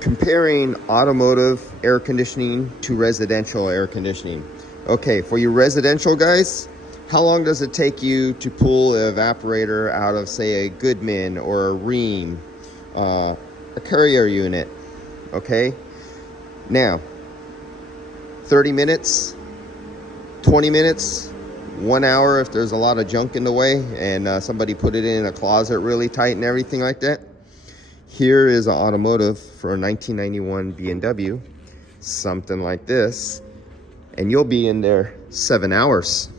Comparing automotive air conditioning to residential air conditioning. Okay, for your residential guys, how long does it take you to pull an evaporator out of, say, a Goodman or a Rheem, a Carrier unit? Okay, now 30 minutes, 20 minutes, 1 hour if there's a lot of junk in the way and somebody put it in a closet really tight and everything like that. Here is an Automotive for a 1991 B&W, something like this, and you'll be in there 7 hours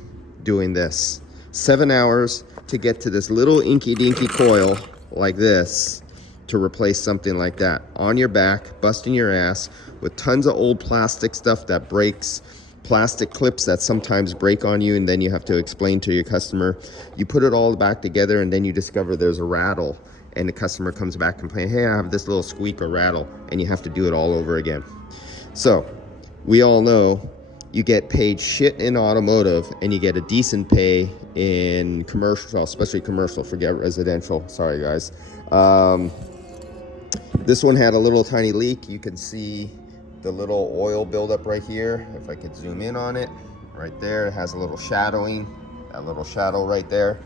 doing this. 7 hours to get to this little inky dinky coil like this to replace something like that on your back, busting your ass with tons of old plastic stuff that breaks, plastic clips that sometimes break on you, and then you have to explain to your customer. You put it all back together and then you discover there's a rattle, and the customer comes back complaining, hey, I have this little squeak or rattle, and you have to do it all over again. So we all know you get paid shit in automotive and you get a decent pay in commercial, especially commercial, forget residential, sorry guys. This one had a little tiny leak. You can see the little oil buildup right here. If I could zoom in on it, right there, it has a little shadowing, that little shadow right there.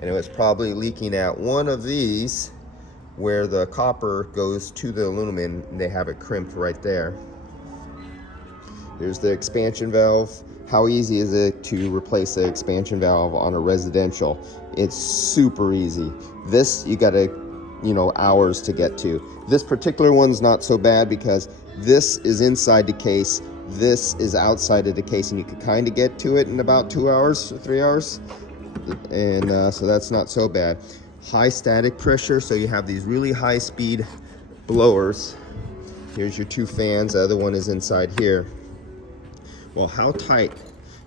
And it was probably leaking at one of these where the copper goes to the aluminum, and they have it crimped right there. Here's the expansion valve. How easy is it to replace the expansion valve on a residential? It's super easy. This, you gotta, hours to get to. This particular one's not so bad because this is inside the case, this is outside of the case, and you can kind of get to it in about 2 hours or 3 hours. And so that's not so bad. High static pressure, so you have these really high speed blowers. Here's your two fans, the other one is inside here. Well, how tight?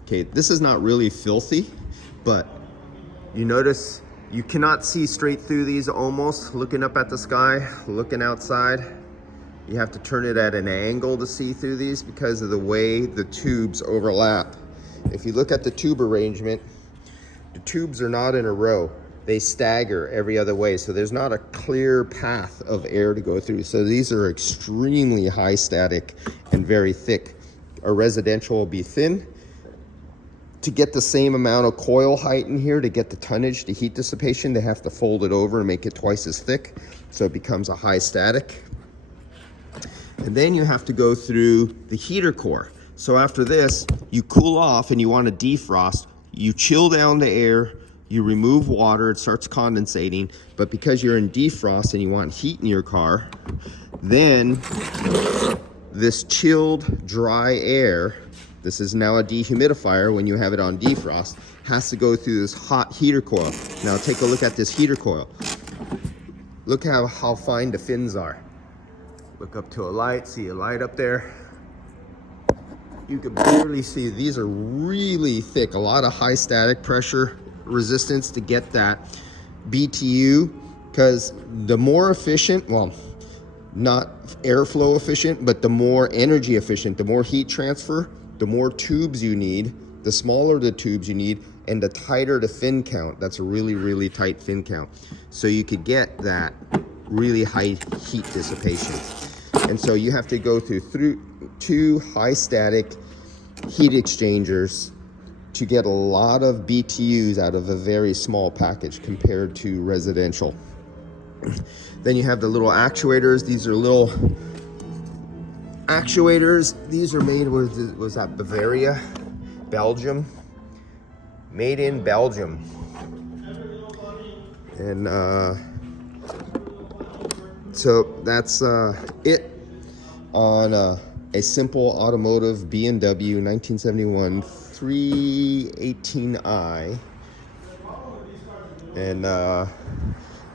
Okay, this is not really filthy, but you notice you cannot see straight through these almost, looking up at the sky, looking outside. You have to turn it at an angle to see through these because of the way the tubes overlap. If you look at the tube arrangement, the tubes are not in a row. They stagger every other way, so there's not a clear path of air to go through. So these are extremely high static and very thick. A residential will be thin. To get the same amount of coil height in here, to get the tonnage, the heat dissipation, they have to fold it over and make it twice as thick, so it becomes a high static. And then you have to go through the heater core. So after this, you cool off and you want to defrost. You chill down the air, you remove water, it starts condensating, but because you're in defrost and you want heat in your car, then this chilled, dry air, this is now a dehumidifier when you have it on defrost, has to go through this hot heater coil. Now take a look at this heater coil. Look how fine the fins are. Look up to a light, see a light up there. You can barely see, these are really thick, a lot of high static pressure resistance to get that BTU, because the more efficient, well, not airflow efficient, but the more energy efficient, the more heat transfer, the more tubes you need, the smaller the tubes you need, and the tighter the fin count. That's a really, really tight fin count. So you could get that really high heat dissipation. And so you have to go through two high static heat exchangers to get a lot of BTUs out of a very small package compared to residential. Then you have the little actuators. These are little actuators. These are made with, was that Bavaria, Belgium? Made in Belgium. And so that's it on a simple automotive B&W 1971 318i. And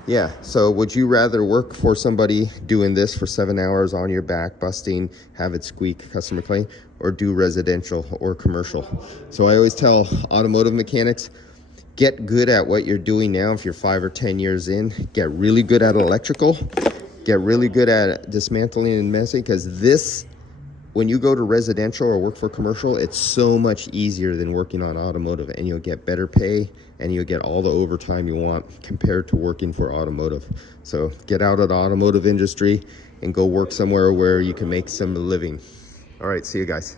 yeah, so would you rather work for somebody doing this for 7 hours on your back, busting, have it squeak, customer claim, or do residential or commercial? So I always tell automotive mechanics, get good at what you're doing now. If you're 5 or 10 years in, get really good at electrical, get really good at dismantling and messing, because this when you go to residential or work for commercial, it's so much easier than working on automotive, and you'll get better pay and you'll get all the overtime you want compared to working for automotive. So get out of the automotive industry and go work somewhere where you can make some living. All right, see you guys.